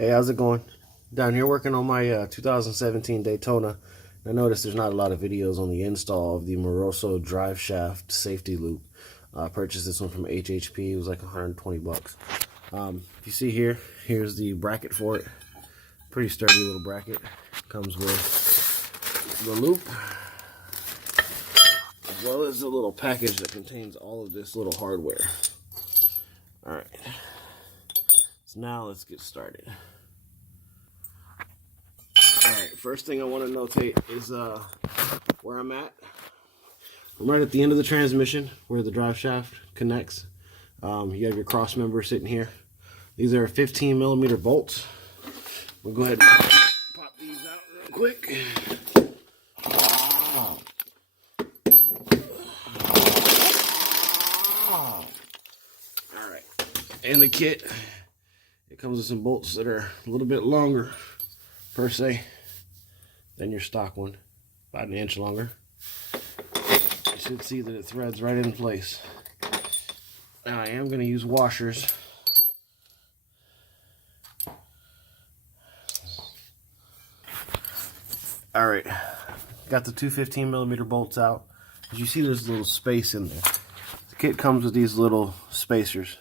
Hey, how's it going? Down here working on my 2017 Daytona. I noticed there's not a lot of videos on the install of the Moroso Driveshaft safety loop. I purchased this one from HHP. It was like 120 bucks. If you see here, here's the bracket for it. Pretty sturdy little bracket. Comes with the loop, as well as a little package that contains all of this little hardware. Alright, so now let's get started. Alright, first thing I want to notate is where I'm at. I'm right at the end of the transmission where the drive shaft connects. You have your cross member sitting here. These are 15mm bolts. We'll go ahead and pop these out real quick. Alright, in the kit, it comes with some bolts that are a little bit longer, per se, than your stock one. About an inch longer. You should see that it threads right in place. Now I am going to use washers. Alright, got the two 15mm bolts out. As you see, there's a little space in there. The kit comes with these little spacers,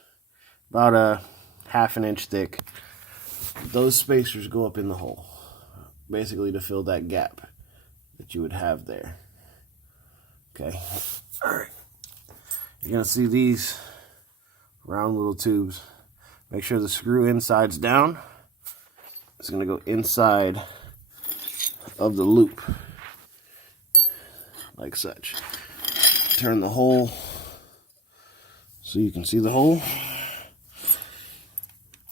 about a ½ an inch thick. Those spacers go up in the hole, basically to fill that gap that you would have there. Okay, alright. You're going to see these round little tubes. Make sure the screw inside's down. It's going to go inside of the loop, like such. Turn the hole so you can see the hole.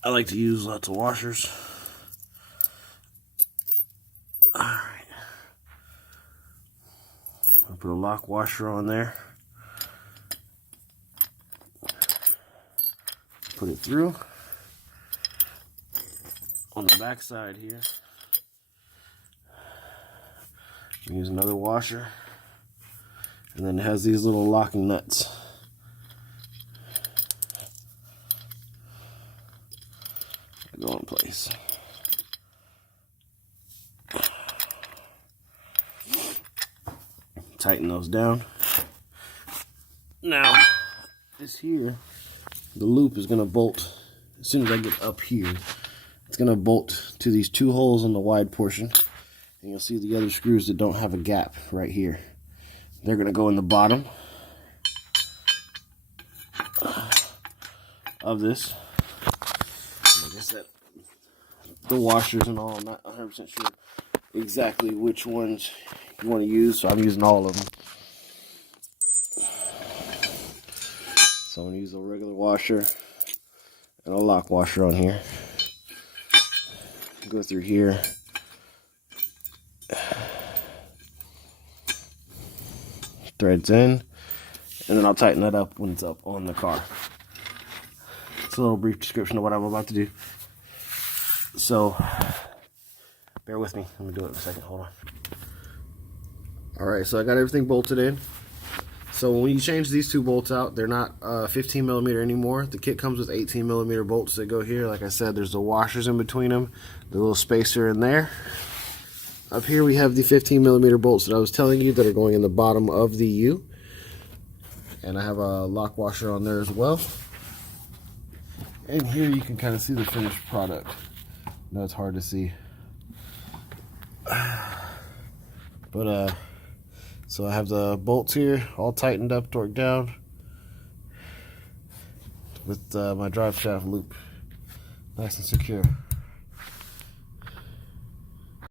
I like to use lots of washers. Alright. I'll put a lock washer on there. Put it through. On the back side here, use another washer. And then it has these little locking nuts. They go in place. Tighten those down. Now, this here, the loop is going to bolt as soon as I get up here. It's going to bolt to these two holes on the wide portion. And you'll see the other screws that don't have a gap right here. They're going to go in the bottom of this. Like I said, the washers and all, I'm not 100% sure exactly which ones you want to use, so I'm using all of them. So I'm going to use a regular washer and a lock washer on here. Go through here. Threads in, and then I'll tighten that up when it's up on the car. It's a little brief description of what I'm about to do. So, bear with me. Let me do it in a second. Hold on. Alright, so I got everything bolted in. So when you change these two bolts out, they're not 15mm anymore. The kit comes with 18mm bolts that go here. Like I said, there's the washers in between them, the little spacer in there. Up here we have the 15mm bolts that I was telling you that are going in the bottom of the U. And I have a lock washer on there as well. And here you can kind of see the finished product. No, it's hard to see. But, so I have the bolts here all tightened up, torqued down, with my drive shaft loop nice and secure.